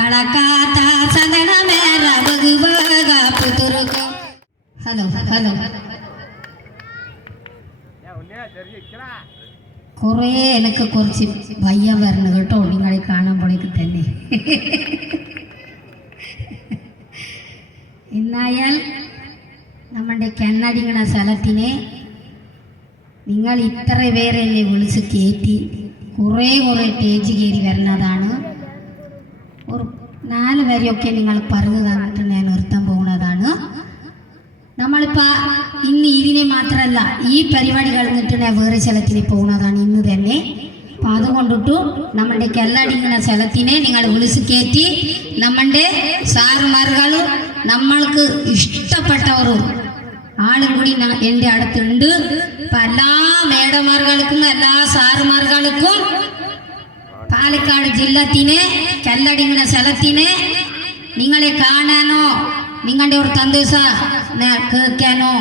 കളക്കാത്ത സദനമേറ ബഹുവേഗ പുതുറുക hello hello കുറേ എനിക്ക് കുറച്ച് വയ്യ വരണം കേട്ടോ നിങ്ങളെ കാണുമ്പോഴേക്ക് തന്നെ എന്നായാൽ നമ്മുടെ കണ്ണടിങ്ങണ സ്ഥലത്തിനെ നിങ്ങൾ ഇത്ര പേരെന്നെ വിളിച്ച് കയറ്റി കുറേ കുറേ ടേജ് കയറി വരുന്നതാണ് ഒരു നാല് വരെയൊക്കെ നിങ്ങൾ പറഞ്ഞു തന്നിട്ട് ഞാൻ നിർത്താൻ പോകുന്നതാണ്. നമ്മളിപ്പോൾ ഇന്ന് ഇതിനെ മാത്രമല്ല ഈ പരിപാടി കഴിഞ്ഞിട്ട് ഞാൻ വേറെ സ്ഥലത്തിന് പോകുന്നതാണ് ഇന്ന് തന്നെ. അപ്പം അതുകൊണ്ടിട്ടു നമ്മുടെ കെല്ലടിക്കുന്ന സ്ഥലത്തിനെ നിങ്ങൾ വിളിച്ച് കയറ്റി നമ്മുടെ സാറുമാറുകൾ നമ്മൾക്ക് ഇഷ്ടപ്പെട്ടവരും ആളും കൂടി എന്റെ അടുത്തുണ്ട്. അപ്പം എല്ലാ മേഡമാർകൾക്കും എല്ലാ സാറുമാർകൾക്കും പാലക്കാട് ജില്ലത്തിന് കല്ലടിങ്ങുന്ന സ്ഥലത്തിന് നിങ്ങളെ കാണാനോ നിങ്ങളുടെ ഒരു തന്തേസ കേൾക്കാനോ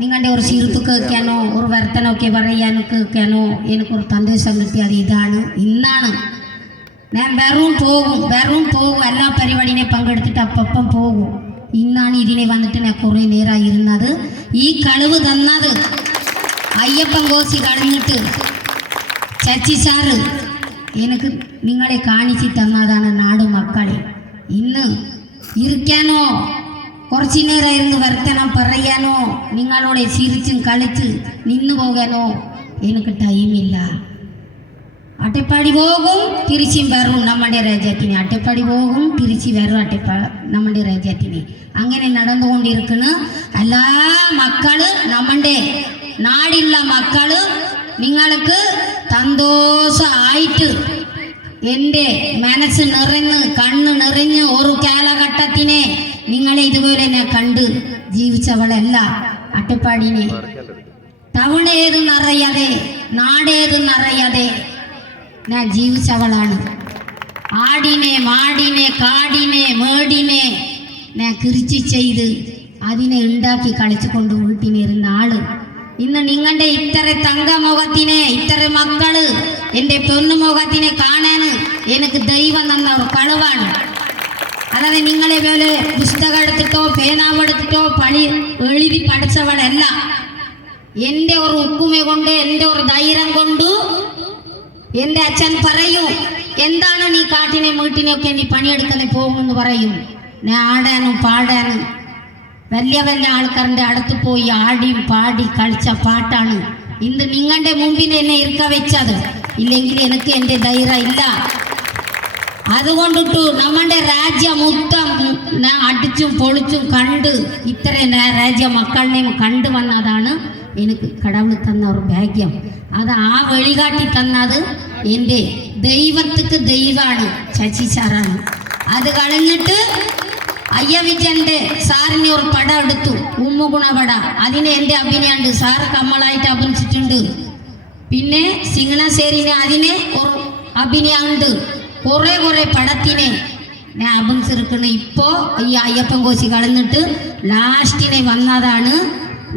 നിങ്ങളുടെ ഒരു സിരുത്ത് കേൾക്കാനോ ഒരു വർത്തനമൊക്കെ പറയാനോ കേൾക്കാനോ എനിക്കൊരു തന്തേസം കിട്ടിയത് ഇതാണ് ഇന്നാണ്. ഞാൻ വെറും പോകും വെറും പോകും എല്ലാ പരിപാടിനെ പങ്കെടുത്തിട്ട് അപ്പം പോകും. ഇന്നാണ് ഇതിനെ വന്നിട്ട് ഞാൻ കുറേ നേരമായി ഇരുന്നത്. ഈ കളിവ് തന്നത് അയ്യപ്പൻ കോസി കഴിഞ്ഞിട്ട് ചച്ചി സാറ് എനിക്ക് നിങ്ങളെ കാണിച്ചു തന്നതാണ് നാട് മക്കളെ ഇന്ന് ഇരിക്കാനോ കുറച്ചു നേരം ഇരുന്ന് വർത്തനം പറയാനോ നിങ്ങളോട് ചിരിച്ചും കളിച്ച് നിന്നു പോകാനോ എനിക്ക് ടൈമില്ല അട്ടപ്പാടി പോകും തിരിച്ചും വരും നമ്മുടെ രാജ്യത്തിന് അട്ടപ്പാടി പോകും തിരിച്ച് വരും അട്ടപ്പാ നമ്മുടെ രാജ്യത്തിന് അങ്ങനെ നടന്നുകൊണ്ടിരിക്കുന്ന എല്ലാ മക്കള് നമ്മുടെ നാടുള്ള മക്കള് നിങ്ങൾക്ക് സന്തോഷമായിട്ട് എന്റെ മനസ്സ് നിറഞ്ഞ് കണ്ണ് നിറഞ്ഞ് ഒരു കാലഘട്ടത്തിനെ നിങ്ങളെ ഇതുപോലെ ഞാൻ കണ്ട് ജീവിച്ചവളല്ല. അട്ടപ്പാടിനെ തവണേതെന്നറിയാതെ നാടേതെന്നറിയാതെ ഞാൻ ജീവിച്ചവളാണ്. ആടിനെ മാടിനെ കാടിനെ മേടിനെ ഞാൻ കിറിച്ച് ചെയ്ത് അതിനെ ഉണ്ടാക്കി കളിച്ചുകൊണ്ട് വീട്ടിനിരുന്ന ആൾ ഇന്ന് നിങ്ങളുടെ ഇത്ര തങ്കമുഖത്തിനെ ഇത്ര മക്കൾ എന്റെ പൊന്നുമുഖത്തിനെ കാണാൻ എനിക്ക് ദൈവം തന്ന ഒരു കളവാണ്. അല്ലാതെ നിങ്ങളെ പോലെ പുസ്തകം എടുത്തിട്ടോ പേനാവ് എടുത്തിട്ടോ പണി എഴുതി പഠിച്ചവളല്ല. എന്റെ ഒരു ഉപ്പുമ കൊണ്ട് എന്റെ ഒരു ധൈര്യം കൊണ്ട് എന്റെ അച്ഛൻ പറയൂ എന്താണ് നീ കാട്ടിനെ വീട്ടിനെയൊക്കെ നീ പണിയെടുക്കാൻ പോകുമെന്ന് പറയും. ഞാൻ ആടാനും പാടാനും വലിയ വലിയ ആൾക്കാരുടെ അടുത്ത് പോയി ആടിയും പാടി കളിച്ച പാട്ടാണ്. ഇന്ന് നിങ്ങളുടെ മുമ്പിൽ എന്നെ ഇരിക്ക വെച്ചത്. ഇല്ലെങ്കിൽ എനിക്ക് എന്റെ ധൈര്യം ഇല്ല. അതുകൊണ്ടിട്ടു നമ്മുടെ രാജ്യം മൊത്തം അടിച്ചും പൊളിച്ചും കണ്ട് ഇത്രയും രാജ്യ മക്കളിനെയും കണ്ടു വന്നതാണ് എനിക്ക് കടവിൽ തന്ന ഒരു ഭാഗ്യം. അത് ആ വെളികാട്ടി തന്നത് എന്റെ ദൈവത്തിക്ക് ദൈവമാണ് ശശി സാറാണ് അത് കളഞ്ഞിട്ട് അയ്യവിജന്റെ സാറിന് ഒരു പടം എടുത്തു ഉമ്മുഗുണ പട അതിന് എന്റെ അഭിനയുണ്ട് സാർ കമ്മളായിട്ട് അഭിനയിച്ചിട്ടുണ്ട്. പിന്നെ സിംഗണശ്ശേരിന് അതിന് അഭിനയുണ്ട് കുറേ കുറേ പടത്തിനെ ഞാൻ അഭിനയിച്ചിരിക്കുന്നു ഇപ്പോൾ ഈ അയ്യപ്പൻ കോശി കളഞ്ഞിട്ട് ലാസ്റ്റിനെ വന്നതാണ്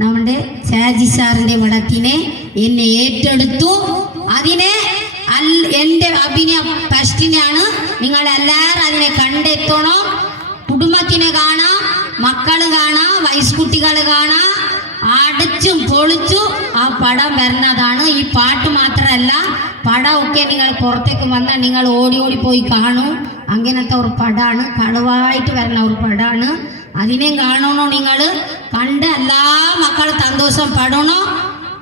നമ്മുടെ ഷാജി സാറിന്റെ പടത്തിനെ എന്നെ ഏറ്റെടുത്തു. അതിനെ എന്റെ അഭിനയം ഫസ്റ്റിനെയാണ് നിങ്ങളെല്ലാവരും അതിനെ കണ്ടെത്തണം. കുടുംബത്തിനെ കാണാം. മക്കൾ കാണാ വയസ്കുട്ടികൾ കാണാ. അടിച്ചും പൊളിച്ചും ആ പടം വരുന്നതാണ് ഈ പാട്ട് മാത്രമല്ല പടമൊക്കെ നിങ്ങൾ പുറത്തേക്ക് വന്നാൽ നിങ്ങൾ ഓടി ഓടി പോയി കാണും. അങ്ങനത്തെ ഒരു പടമാണ്. കളവായിട്ട് വരുന്ന ഒരു പടമാണ്. അതിനെയും കാണണോ നിങ്ങൾ കണ്ട് എല്ലാ മക്കളും സന്തോഷം പടണോ?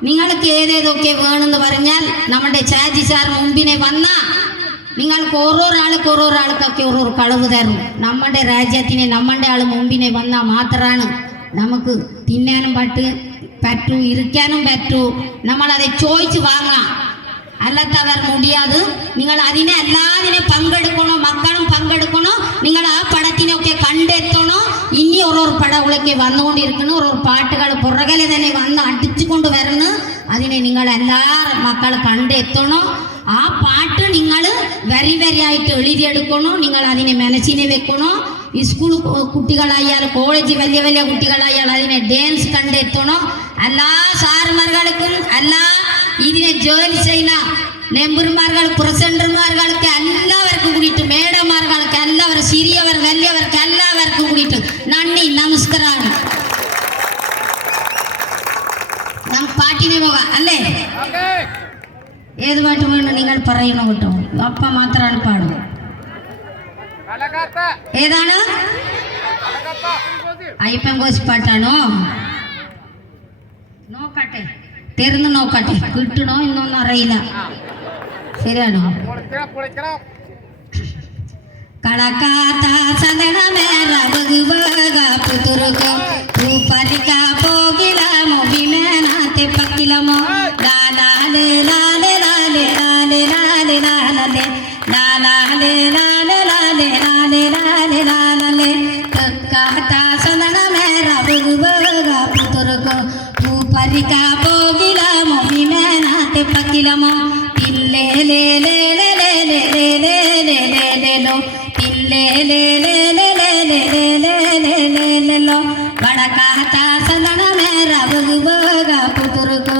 നിങ്ങൾക്ക് ഏതേതൊക്കെ വേണമെന്ന് പറഞ്ഞാൽ നമ്മുടെ ചാജി സാർ മുമ്പിനെ വന്നാൽ നിങ്ങൾക്ക് ഓരോരാൾക്ക് ഓരോരാൾക്കൊക്കെ ഓരോ കളവ് തരണം. നമ്മുടെ രാജ്യത്തിനെ നമ്മുടെ ആൾ മുമ്പിനെ വന്നാൽ മാത്രമാണ് നമുക്ക് തിന്നാനും പറ്റ് പറ്റൂ ഇരിക്കാനും പറ്റൂ. നമ്മളത് ചോദിച്ച് വാങ്ങാം. അല്ലാത്തവർ മുടിയാത്. നിങ്ങൾ അതിനെ എല്ലാതിനെ പങ്കെടുക്കണോ മക്കളും പങ്കെടുക്കണോ നിങ്ങൾ ആ പടത്തിനൊക്കെ കണ്ടെത്തണോ? ഇനി ഓരോ പടകളൊക്കെ വന്നുകൊണ്ടിരിക്കണം ഓരോ പാട്ടുകൾ പുറകെ തന്നെ വന്ന് അടിച്ചുകൊണ്ട് വരണം. അതിനെ നിങ്ങൾ എല്ലാ മക്കൾ കണ്ടെത്തണോ? ആ വരി വരിയായിട്ട് എഴുതിയെടുക്കണോ നിങ്ങൾ അതിനെ മനസ്സിനെ വെക്കണോ ഈ സ്കൂൾ കുട്ടികളായാൽ കോളേജ് വലിയ വലിയ കുട്ടികളായാൽ അതിനെ ഡാൻസ് കണ്ടെത്തണോ എല്ലാ സാറുമാർക്കും എല്ലാ ഇതിനെ ജോലി ചെയ്യുന്ന നെമ്പർമാർക്ക് പ്രസിഡന്റുമാർക്ക് എല്ലാവർക്കും ഏതുമായിട്ട് വേണം നിങ്ങൾ പറയണം കേട്ടോ അപ്പ മാത്രമാണ് പാടും ഏതാണ് അയ്യപ്പൻ കോശി പാട്ടാണോ നോക്കട്ടെ തിരന്ന് നോക്കട്ടെ കിട്ടണോ എന്നൊന്നും അറിയില്ല ശരിയാണോ കളക്കാത്ത സദനം మరికా పోగిలము విమనాతే పకిలము పిల్లే లే లే లే లే లే లే లే లే లే లే లో పిల్లే లే లే లే లే లే లే లే లే లే లే లో వడకాత సదన మేర బగుబోగ పుతురుకు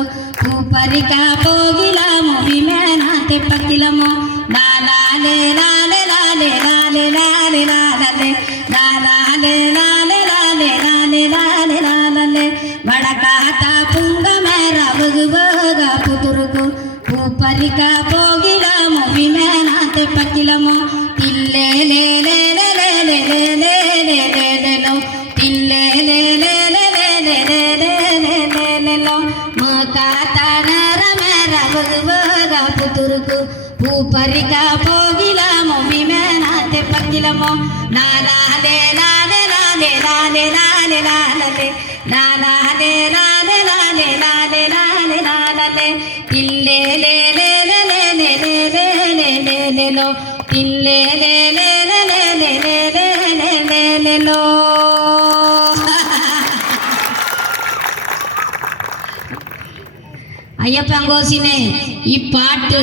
ఉపరికా పోగిలము విమనాతే పకిలము ಬಡಕಾತ ಪುಂಗ ಮೇರ ಬಗುವಾಗ ಪುತುರುಕು ಕೂಪರಿಕ ಪೋಗಿಲ ಮೊಬಿ ಮೇನಾತೆ ಪಕ್ಕಿಲಮೋ ತಿಲ್ಲೆ ಲೇ ಲೇ ಲೇ ಲೇ ಲೇ ಲೇ ಲೇ ಲೇ ಲೇ ಲೇ ಲೋ ತಿಲ್ಲೆ ಲೇ ಲೇ ಲೇ ಲೇ ಲೇ ಲೇ ಲೇ ಲೇ ಲೇ ಲೇ ಲೋ ಮಕಾತ ನರ ಮೇರ ಬಗುವಾಗ ಪುತುರುಕು ಕೂಪರಿಕ ಪೋಗಿಲ ಮೊಬಿ ಮೇನಾತೆ ಪಕ್ಕಿಲಮೋ ಲಾಲಾಲೆ ಲಾಲೆ ಲಾಲೆ ಲಾಲೆ ಲಾಲೆ ಲಾಲಲೆ ലാലെ ലാലേ ലാലാലേ ലാലെ ലാലെ ലാലെ ലാലെ അയ്യപ്പങ്കോസിനെ ഈ പാട്ട്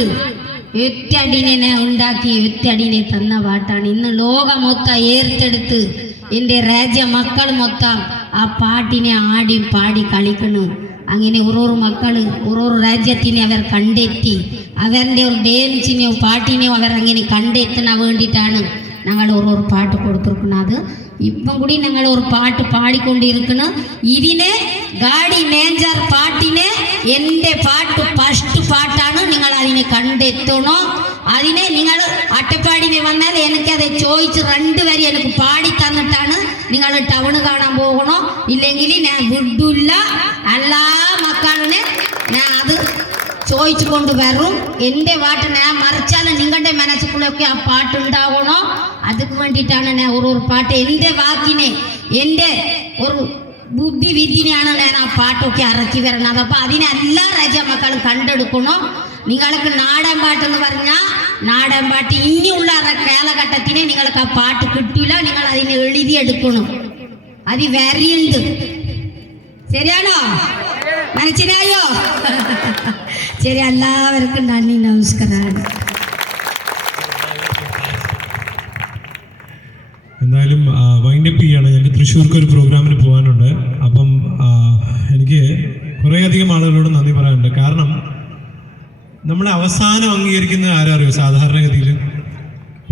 ഒറ്റടിനെ ഉണ്ടാക്കി ഒറ്റടിനെ തന്ന പാട്ടാണ് ഇന്ന് ലോകം ഏർത്തെടുത്ത് എൻ്റെ രാജ്യ മക്കൾ മൊത്തം ആ പാട്ടിനെ ആടി പാടി കളിക്കണു അങ്ങനെ ഓരോരോ മക്കൾ ഓരോരോ രാജ്യത്തിനെ അവർ കണ്ടെത്തി അവരുടെ ഒരു ഡാൻസിനെയോ പാട്ടിനെയോ അവർ അങ്ങനെ കണ്ടെത്താൻ വേണ്ടിയിട്ടാണ് ഞങ്ങൾ ഓരോരോ പാട്ട് കൊടുത്തിരിക്കുന്നത് ഇപ്പം കൂടി ഞങ്ങൾ ഒരു പാട്ട് പാടിക്കൊണ്ടിരിക്കണം ഇതിനെ ഗാഡി മേഞ്ചർ പാട്ടിനെ എൻ്റെ പാട്ട് ഫസ്റ്റ് പാട്ടാണ് നിങ്ങൾ അതിനെ കണ്ടെത്തണോ അതിനെ നിങ്ങൾ അട്ടപ്പാടിനെ വന്നാൽ എനിക്കത് ചോദിച്ച് രണ്ട് വരി എനിക്ക് പാടി തന്നിട്ടാണ് നിങ്ങൾ ടൗണ് കാണാൻ പോകണോ ഇല്ലെങ്കിൽ ഞാൻ വിടില്ല എല്ലാ മക്കളിനെ ഞാൻ അത് ചോദിച്ചു കൊണ്ട് വരും എൻ്റെ പാട്ട് ഞാൻ മറിച്ചാലും നിങ്ങളുടെ മനസ്സിലൊക്കെ ആ പാട്ട് ഉണ്ടാകണോ അതിന് വേണ്ടിയിട്ടാണ് ഞാൻ ഒരു ഒരു പാട്ട് എൻ്റെ വാക്കിനെ എൻ്റെ ഒരു ബുദ്ധി വിദ്യനെയാണ് ഞാൻ ആ പാട്ടൊക്കെ ഇറക്കി വരുന്നത് അപ്പോൾ അതിനെ എല്ലാ രാജ്യ മക്കളും കണ്ടെടുക്കണോ നിങ്ങൾക്ക് നാടൻ പാട്ട് എന്ന് പറഞ്ഞാൽ നാടൻ പാട്ട്. ഇനിയുള്ള കാലഘട്ടത്തിനെ നിങ്ങൾക്ക് ആ പാട്ട് കിട്ടൂല. നിങ്ങൾ അതിനെ എഴുതിയെടുക്കണം അത് വരിയുണ്ട് ശരിയാണോ? മനസ്സിലായോ? ശരി എല്ലാവർക്കും നന്ദി നമസ്കാരം. എന്തായാലും വൈൻഡപ്പ് ചെയ്യാണ്. ഞങ്ങൾക്ക് തൃശ്ശൂർക്ക് ഒരു പ്രോഗ്രാമിന് പോകാനുണ്ട്. അപ്പം എനിക്ക് കുറേയധികം ആളുകളോട് നന്ദി പറയാനുണ്ട്. കാരണം നമ്മളെ അവസാനം അംഗീകരിക്കുന്നത് ആരാ അറിയോ സാധാരണഗതിയിൽ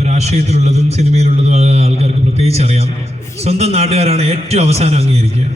രാഷ്ട്രീയത്തിലുള്ളതും സിനിമയിലുള്ളതും ആൾക്കാർക്ക് പ്രത്യേകിച്ച് അറിയാം സ്വന്തം നാട്ടുകാരാണ് ഏറ്റവും അവസാനം അംഗീകരിക്കുക.